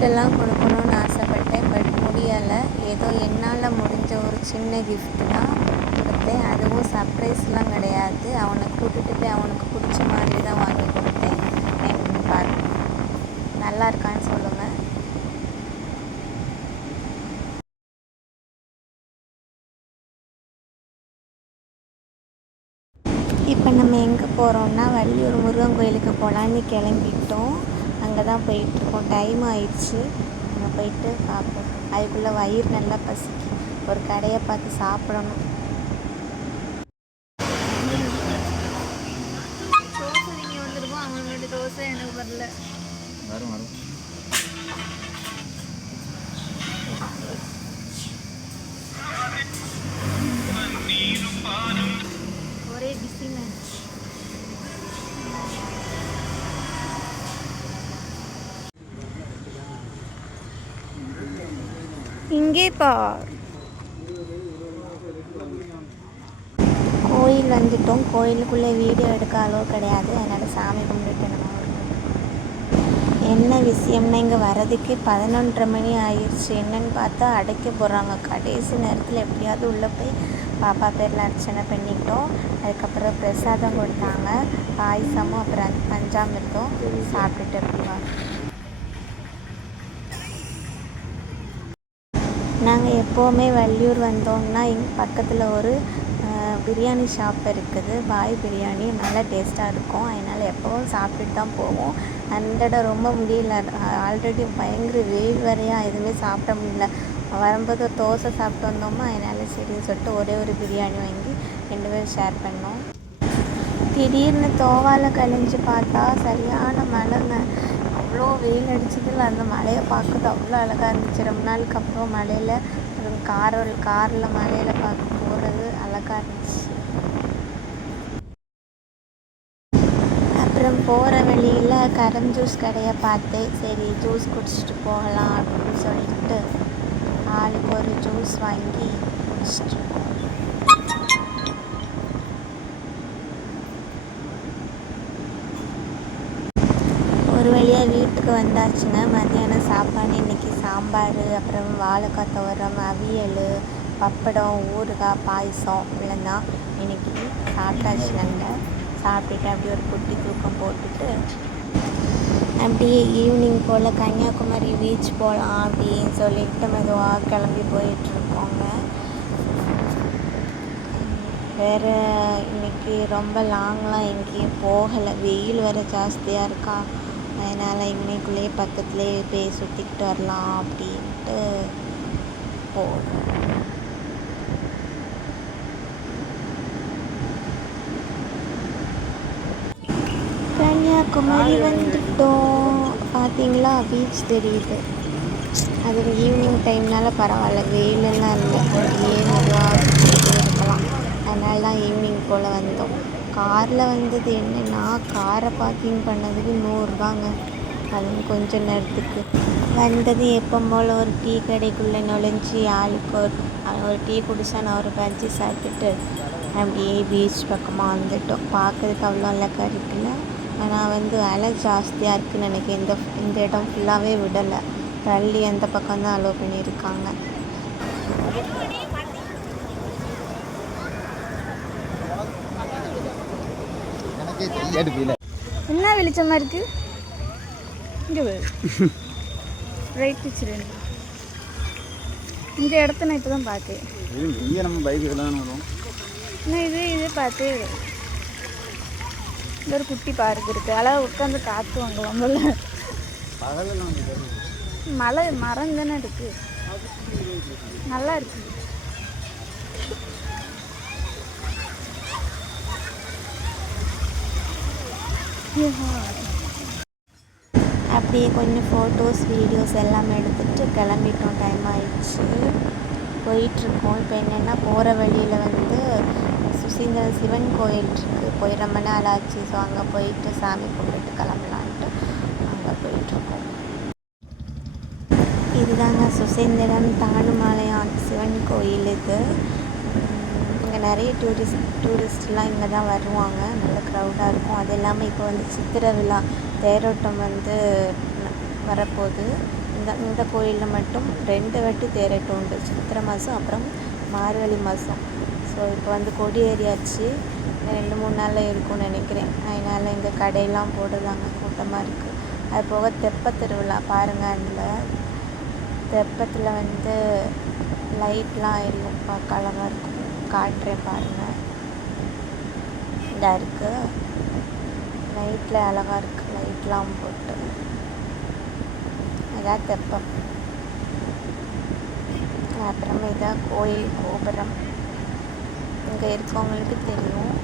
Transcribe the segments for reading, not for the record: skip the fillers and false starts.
கிஃப்டெல்லாம் கொடுக்கணுன்னு ஆசைப்பட்டேன். பட் முடியலை. ஏதோ என்னால் முடிஞ்ச ஒரு சின்ன கிஃப்ட் தான் கொடுத்தேன். அதுவும் சர்ப்ரைஸ்லாம் கிடையாது. அவனை கூட்டிகிட்டு போய் அவனுக்கு பிடிச்ச மாதிரி தான் வாங்கி கொடுத்தேன். பாருங்கள், நல்லா இருக்கான்னு சொல்லுங்கள். இப்போ நம்ம எங்கே போகிறோம்னா வள்ளியூர் முருகன் கோயிலுக்கு போகலான்னு கிளம்பிட்டோம். அங்கே தான் போயிட்டுருக்கோம். டைம் ஆயிடுச்சு. அங்கே போயிட்டு பார்ப்போம். அதுக்குள்ளே வயிறு நல்லா பசிக்கு. ஒரு கடையை பார்த்து சாப்பிடணும். தோசை நீங்கள் வந்துருக்கோம். அவங்களோட தோசை எனக்கு வரல. வரும் வரும். ஒரே பிஸிங்க. இங்கே பார், கோயில் வந்துட்டோம். கோயிலுக்குள்ளே வீடியோ எடுக்க அளவு கிடையாது. அதனால் சாமி கும்பிட்டுட்டு நம்ம என்ன விஷயம்னா இங்கே வரதுக்கு 11:30 மணி ஆயிடுச்சு. என்னன்னு பார்த்தா அடைக்க போகிறாங்க. கடைசி நேரத்தில் எப்படியாவது உள்ளே போய் பாப்பா பேரில் அர்ச்சனை பண்ணிக்கிட்டோம். அதுக்கப்புறம் பிரசாதம் கொடுத்தாங்க, பாயசமும் அப்புறம் பஞ்சாமிர்தம் சாப்பிட்டுட்டு அப்படிவா. நாங்கள் எப்போவுமே வள்ளியூர் வந்தோம்னா இங்கே பக்கத்தில் ஒரு பிரியாணி ஷாப் இருக்குது. பாய் பிரியாணி நல்லா டேஸ்ட்டாக இருக்கும். அதனால் எப்போவும் சாப்பிட்டுட்டு தான் போவோம். அந்த இடம் ரொம்ப முடியல. ஆல்ரெடி பயங்கர வெயில் வரையாக எதுவுமே சாப்பிட முடியல. வரும்போது ஒரு தோசை சாப்பிட்டு வந்தோமா, அதனால் சரின்னு சொல்லிட்டு ஒரே ஒரு பிரியாணி வாங்கி 2 பேரும் ஷேர் பண்ணோம். திடீர்னு தோவால் கழிஞ்சு பார்த்தா சரியான மழைங்க. அவ்வளோ வெயில் அடிச்சதில் அந்த மழையை பார்க்குறது அவ்வளோ அழகாக இருந்துச்சு. ரொம்ப நாளுக்கு அப்புறம் மழையில் காரில் மழையில் பார்க்க போகிறது அழகாக இருந்துச்சு. அப்புறம் போகிற வழியில் கரம் ஜூஸ் கடையை பார்த்தேன். சரி ஜூஸ் குடிச்சிட்டு போகலாம் அப்படின்னு சொல்லிட்டு ஆளுக்கு ஒரு ஜூஸ் வாங்கி குடிச்சிட்டு ஒரு வழியாக வீட்டுக்கு வந்தாச்சுங்க. மதியானம் சாப்பாடு இன்றைக்கி சாம்பார், அப்புறம் வாழைக்காய் துவரம், அவியல், பப்படம், ஊறுகாய், பாயசம் இவ்வளோதான் இன்றைக்கி சாப்பிட்டாச்சு. நாங்கள் சாப்பிட்டுட்டு அப்படியே ஒரு குட்டி தூக்கம் போட்டுட்டு அப்படியே ஈவினிங் போல் கன்னியாகுமரி பீச் போகலாம் அப்படின்னு சொல்லிட்டு மெதுவாக கிளம்பி போயிட்டுருக்கோங்க. வேறு இன்றைக்கி ரொம்ப லாங்லாம் எங்கேயும் போகலை. வெயில் வேறு ஜாஸ்தியாக இருக்கா. அதனால் இன்னைக்குள்ளேயே பக்கத்துலேயே போய் சுற்றிக்கிட்டு வரலாம் அப்படின்ட்டு போகிறோம். கன்னியாகுமரி வந்துட்டோம். பார்த்தீங்களா, பீச் தெரியுது. அது ஈவினிங் டைம்னால பரவாயில்ல, வெயிலெல்லாம் இல்லை. அப்படியே மெதுவாக சுற்றிக்கிட்டே இருக்கலாம். அதனால தான் ஈவினிங் போல் வந்தோம். காரில் வந்தது என்னென்னா, காரை பார்க்கிங் பண்ணதுக்கு 100 ரூபாங்க. அதுவும் கொஞ்சம் நேரத்துக்கு வந்தது. எப்போ போல் ஒரு டீ கடைக்குள்ளே நுழைஞ்சி ஆளுக்கு ஒரு டீ குடிச்சா நான் ஒரு பஜ்ஜி சாப்பிட்டுட்டு அப்படியே பீச் பக்கமாக வந்துட்டோம். பார்க்குறதுக்கு அவ்வளோ அழகாக இருக்குல்ல. ஆனால் அலை ஜாஸ்தியாக இருக்குதுன்னு நினைக்கிறேன். இந்த இடம் ஃபுல்லாகவே விடலை. தள்ளி அந்த பக்கம் தான் அலோவ் பண்ணியிருக்காங்க. என்ன வெளிச்சமாக இருக்குது இங்கே ரைட் பிக்சர். இந்த இடத்த நான் இப்போ தான் பார்த்தேன். நம்ம பைக்கு இன்னும் இது பார்த்து இந்த ஒரு குட்டி பார்க் இருக்குது. அழகாக உட்காந்து காற்று வாங்கலாம் போல. மலை மரம் தானே இருக்குது, நல்லா இருக்குது. அப்படியே கொஞ்சம் ஃபோட்டோஸ் வீடியோஸ் எல்லாம் எடுத்துகிட்டு கிளம்பிட்டோம். டைம் ஆயிடுச்சு. போயிட்டுருக்கோம். இப்போ என்னென்னா போகிற வழியில் சுசீந்திர சிவன் கோயில் இருக்குது. போய் ரொம்ப நாள் ஆச்சு. ஸோ அங்கே போயிட்டு சாமி கும்பிட்டு கிளம்பலான்ட்டு அங்கே போயிட்டுருக்கோம். இதுதாங்க சுசீந்திரம் தானுமாலையான் சிவன் கோயில். இது இங்கே நிறைய டூரிஸ்ட்லாம் இங்கே தான் வருவாங்க. நல்ல க்ரௌடாக இருக்கும். அது இல்லாமல் இப்போ சித்திரை விழா தேரோட்டம் வரப்போகுது. இந்த கோயிலில் மட்டும் 2 வாட்டி தேரோட்டம் உண்டு. சித்திரை மாதம் அப்புறம் மார்கழி மாதம். ஸோ இப்போ வந்து கொடி ஏறியாச்சு. 2-3 நாளில் இருக்கும்னு நினைக்கிறேன். அதனால் இங்கே கடையெல்லாம் போடுறாங்க, கூட்டமாக இருக்குது. அது போக தெப்ப திருவிழா பாருங்கள். அதில் தெப்பத்தில் வந்து லைட்லாம் எரியும், பார்க்க அழகாக இருக்கும். காட்டுறேன் பாருங்கள். இதாக இருக்குது, நைட்டில் அழகாக இருக்குது லைட்லாம் போட்டு. இதான் தெப்பம். அப்புறமா இதான் கோயில் கோபுரம். இங்கே இருக்கவங்களுக்கு தெரியும்.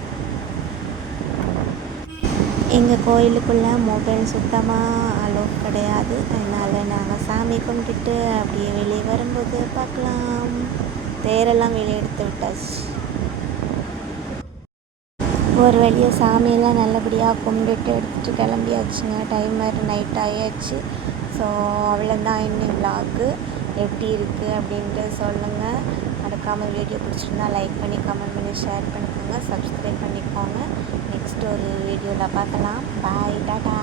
எங்கள் கோயிலுக்குள்ளே மொபைல் சுத்தமாக அலோவ் கிடையாது. அதனால் நாங்கள் சாமி கும்பிட்டுட்டு அப்படியே வெளியே வரும்போது பார்க்கலாம். தேரெல்லாம் வெளியே எடுத்து விட்டாச்சு. ஒரு வழியாக சாமியெல்லாம் நல்லபடியாக கும்பிட்டு எடுத்துகிட்டு கிளம்பியாச்சுங்க. டைமர் நைட் ஆயாச்சு. ஸோ அவ்வளோதான் இன்னும் விலாகு. எப்படி இருக்குது அப்படின்ட்டு சொல்லுங்கள். மறக்காமல் வீடியோ பிடிச்சிருந்தா லைக் பண்ணி கமெண்ட் பண்ணி ஷேர் பண்ணிக்கோங்க. சப்ஸ்கிரைப் பண்ணிக்கோங்க. நெக்ஸ்ட் ஒரு வீடியோவில் பார்க்கலாம். பாய், டாடா.